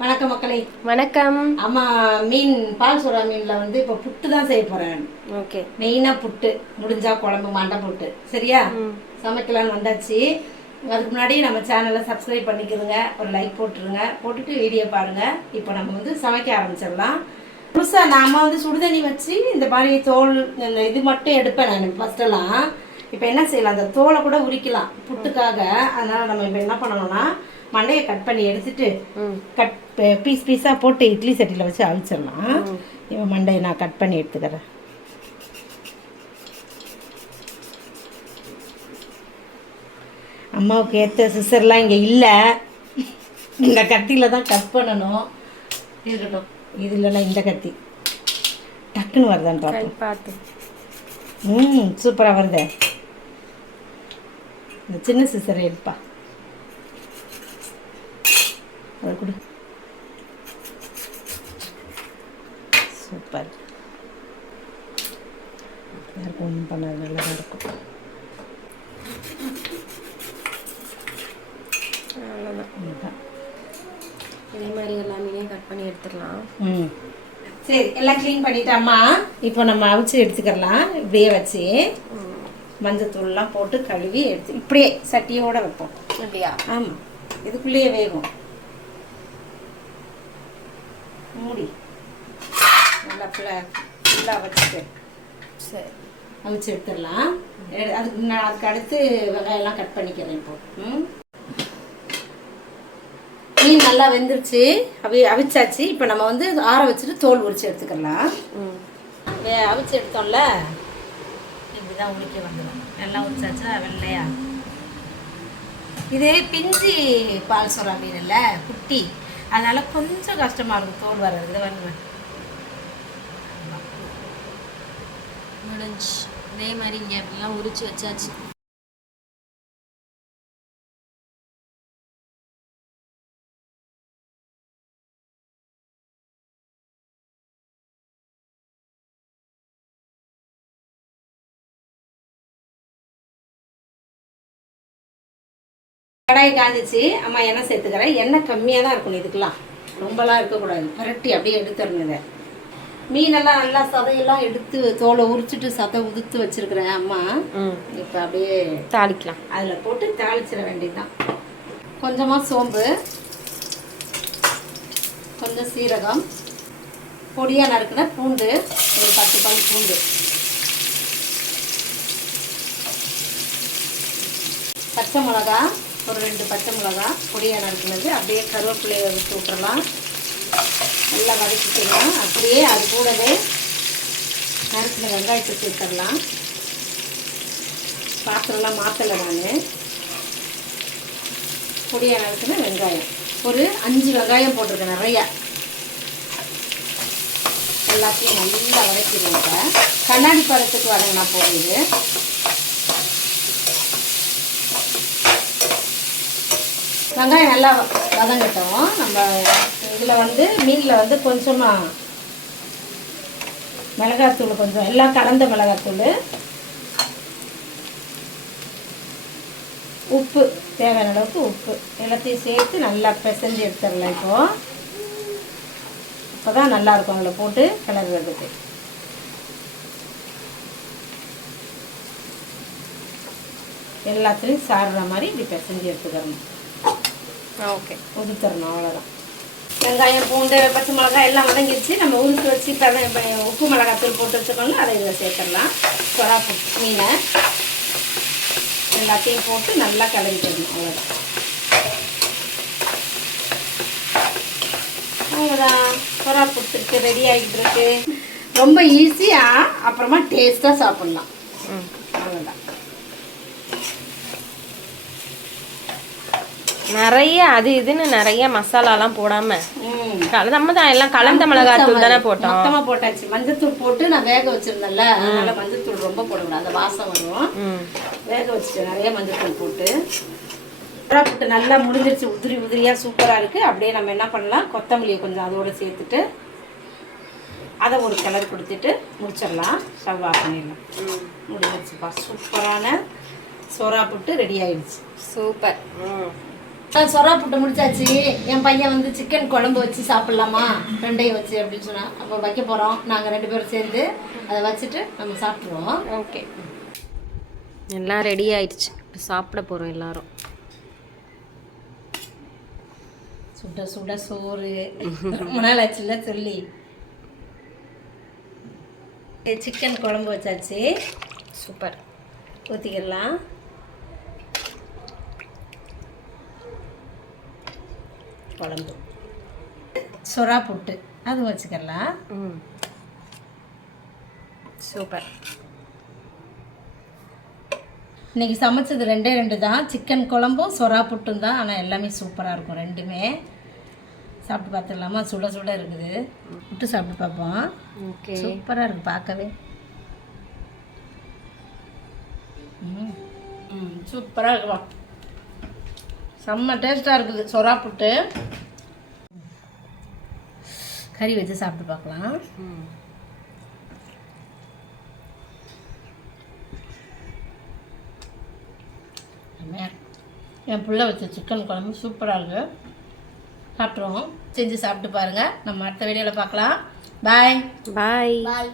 வணக்கம் மக்களே. வணக்கம். அம்மா மீன் பால் சுறா மீன்ல வந்து இப்போ புட்டு தான் செய்ய போறேன். ஓகே. மெயினா புட்டு. முடிஞ்சா குழம்பு மண்டை புட்டு. சரியா? சமைக்கலாம்னு வந்தாச்சு. அதுக்கு முன்னாடி நம்ம சேனலை சப்ஸ்கிரைப் பண்ணிக்கிறோங்க ஒரு லைக் போட்டுருங்க. போட்டுட்டு வீடியோ பாருங்க. இப்போ நம்ம வந்து சமைக்க ஆரம்பிச்சிடலாம். புதுசா நாம வந்து சுடுதண்ணி வச்சு இந்த மாதிரி தோல் இந்த இது மட்டும் எடுப்பேன் நான் ஃபர்ஸ்டெல்லாம் இப்போ என்ன செய்யலாம்? அந்த தோலை கூட உரிக்கலாம். புட்டுக்காக. அதனால நம்ம இப்போ என்ன பண்ணணும்னா மண்டையை கட் பண்ணி எடுத்துட்டு கட் பீஸ் பீஸாக போட்டு இட்லி சட்டியில் வச்சு அவிச்சிடலாம். இவன் மண்டையை நான் கட் பண்ணி எடுத்துக்கிறேன். அம்மாவுக்கு ஏற்ற சிசர்லாம் இங்கே இல்லை. இந்த கத்தியில் தான் கட் பண்ணணும். இருக்கட்டும். இது இல்லைன்னா இந்த கத்தி. டக்குன்னு வருதான்னு பார்த்து. ம் சூப்பராக வருதே. இந்த சின்ன சிசரை எடுப்பா. அதை கொடு. சூப்பர். யாருக்கும் ஒன்றும் பண்ணாது நல்லா தான் இருக்கும் அவ்வளோதான். இதே மாதிரி எல்லாமே கட் பண்ணி எடுத்துடலாம். ம். சரி எல்லாம் க்ளீன் பண்ணிட்டாம்மா இப்போ நம்ம அவிச்சு எடுத்துக்கலாம் இப்படியே வச்சு மஞ்சத்தூள்லாம் போட்டு கழுவி எடுத்து இப்படியே சட்டியோட வைப்போம். அப்படியா? ஆமாம் இதுக்குள்ளேயே வேகும். மூடி. நல்லா ஃபுல்லாக ஃபுல்லாக வச்சுட்டு. சரி. அவிச்சு எடுத்துடலாம். எடு- அதுக்கு நான் அதுக்கு அடுத்து வெங்காயம்லாம் கட் பண்ணிக்கிறேன் இப்போ. ம்? மீன் நல்லா வெந்துருச்சு. அவி அவிச்சாச்சு. இப்போ நம்ம வந்து ஆற வச்சுட்டு தோல் உரிச்சு எடுத்துக்கலாம் அவிச்சு எடுத்தோம்ல? இப்படிதான் உரிக்க வந்துடும். எல்லாம் உரிச்சாச்சா? வெள்ளையா? இது பிஞ்சி பால் சொரா மீன் இல்லை? குட்டி. அதனால கொஞ்சம் கஷ்டமா இருக்கும். தோல் வர்றது. இதை வந்து முடிஞ்சு. அதே மாதிரி இங்கே அப்படிலாம் உரிச்சு வச்சாச்சு. கடாய் காஞ்சிச்சு. அம்மா எண்ணெய் சேர்த்துக்கிறேன் எண்ணெய் கம்மியாக தான் இருக்கணும் இதுக்கெல்லாம். ரொம்பலாம் இருக்கக்கூடாது. பரட்டி அப்படியே எடுத்துடணும் இதை மீனெல்லாம் நல்லா சதையெல்லாம் எடுத்து தோலை உரிச்சிட்டு சதை உதுத்து வச்சிருக்கிறேன் அம்மா. இப்போ அப்படியே தாளிக்கலாம். அதில் போட்டு தாளிச்சிட வேண்டியதுதான். கொஞ்சமாக சோம்பு கொஞ்சம் சீரகம் பொடியாக நறுக்கின பூண்டு ஒரு பத்து பல் பூண்டு. பச்சை மிளகா ஒரு ரெண்டு பச்சை மிளகா பொடியாக நறுக்கினது. அப்படியே கருவேப்பிலையை வச்சு விட்டுறலாம் நல்லா வதக்கிக்கலாம். அப்படியே அது கூடவே நறுக்கின வெங்காயத்தை சேர்த்துடலாம். பாத்திரம்லாம் மாற்றலை நான். பொடியாக நறுக்கின வெங்காயம். ஒரு அஞ்சு வெங்காயம் போட்டிருக்கேன் நிறையா. எல்லாத்தையும் நல்லா வதக்கிடுவேன் கண்ணாடி பழத்துக்கு வதங்கினா போகுது வெங்காயம் நல்லா வதங்கட்டும். நம்ம இதில் வந்து மீனில் வந்து கொஞ்சமாக மிளகாத்தூள் கொஞ்சம் எல்லாம் கலந்த மிளகாத்தூள். உப்பு தேவையான அளவுக்கு உப்பு. எல்லாத்தையும் சேர்த்து நல்லா பிசைஞ்சு எடுத்துடலாம் இப்போ. அப்போ தான் நல்லாயிருக்கும் அதில் போட்டு கிளறுறதுக்கு. எல்லாத்துலேயும் சாடுற மாதிரி இப்படி பிசைஞ்சு எடுத்துக்கிறணும் ஓகே. உதுத்தரணும் அவ்வளோதான் வெங்காயம் பூண்டு பச்சை மிளகாய் எல்லாம் வதங்கிடுச்சு நம்ம உதுத்து வச்சு உப்பு மிளகாத்தூள் போட்டு வச்சுக்கோங்க அதை இதில் சேர்த்துடலாம். சொரா புட்டு மீனை எல்லாத்தையும் போட்டு நல்லா கலரிக்கணும் அவ்வளோதான் அவ்வளோதான் சொரா புட்டுக்கு ரெடி ஆகிட்டு இருக்கு. ரொம்ப ஈஸியாக அப்புறமா டேஸ்ட்டாக சாப்பிட்லாம். ம். அவ்வளோதான் நிறைய அது இதுன்னு நிறைய மசாலாலாம் போடாம. நம்ம தான் எல்லாம் கலந்த மிளகாத்தூள் தானே போட்டோம். மொத்தமா போட்டாச்சு. மஞ்சத்தூள் போட்டு நான் வேக வச்சிருந்தேன்ல. அதனால மஞ்சத்தூள் ரொம்ப போடக்கூடாது. அந்த வாசம் வரும். வேக வச்சுட்டு நிறைய மஞ்சத்தூள் போட்டு. புறா புட்டு நல்லா முடிஞ்சிருச்சு. உதிரி உதிரியா சூப்பரா இருக்கு. அப்படியே நம்ம என்ன பண்ணலாம்? கொத்தமல்லியை கொஞ்சம் அதோட சேர்த்துட்டு அதை ஒரு கலர் கொடுத்துட்டு முடிச்சிடலாம். ஆஃப் பண்ணிடலாம். முடிஞ்சிருச்சுப்பா. சூப்பரான சோறா புட்டு ரெடி ஆயிடுச்சு. சூப்பர். ம். நான் சொரா புட்டு முடிச்சாச்சு. என் பையன் வந்து சிக்கன் குழம்பு வச்சு சாப்பிட்லாமா? ரெண்டையும் வச்சு அப்படின்னு சொன்னா அப்போ வைக்க போகிறோம் நாங்கள் ரெண்டு பேரும் சேர்ந்து அதை வச்சுட்டு நம்ம சாப்பிட்ருவோம் ஓகே. எல்லாம் ரெடி ஆயிடுச்சு. சாப்பிட போகிறோம் எல்லாரும். சுட சுட சோறு. ரொம்ப நாள் ஆச்சுல்ல சொல்லி. சிக்கன் குழம்பு வச்சாச்சு. சூப்பர். ஊற்றிக்கிடலாம் குழம்பு. சொரா புட்டு. அது வச்சுக்கலாம் ம். சூப்பர். இன்னைக்கு சமைச்சது ரெண்டே ரெண்டு தான். சிக்கன் குழம்பும் சொரா புட்டும் தான். ஆனால் எல்லாமே சூப்பராக இருக்கும் ரெண்டுமே. சாப்பிட்டு பார்த்துடலாமா? சுட சுட இருக்குது. புட்டு சாப்பிட்டு பார்ப்போம். ஓகே. சூப்பராக இருக்கு பார்க்கவே. ம். சூப்பராக இருக்குப்பா செம்ம டேஸ்ட்டாக இருக்குது. சொரா புட்டு. கறி வச்சு சாப்பிட்டு பார்க்கலாம். இருக்கு. என் பிள்ளை வச்ச சிக்கன் குழம்பு சூப்பராக இருக்குது சாப்பிட்ருவோம் செஞ்சு சாப்பிட்டு பாருங்கள் நம்ம அடுத்த வீடியோவில் பார்க்கலாம். பாய் பாய் பாய்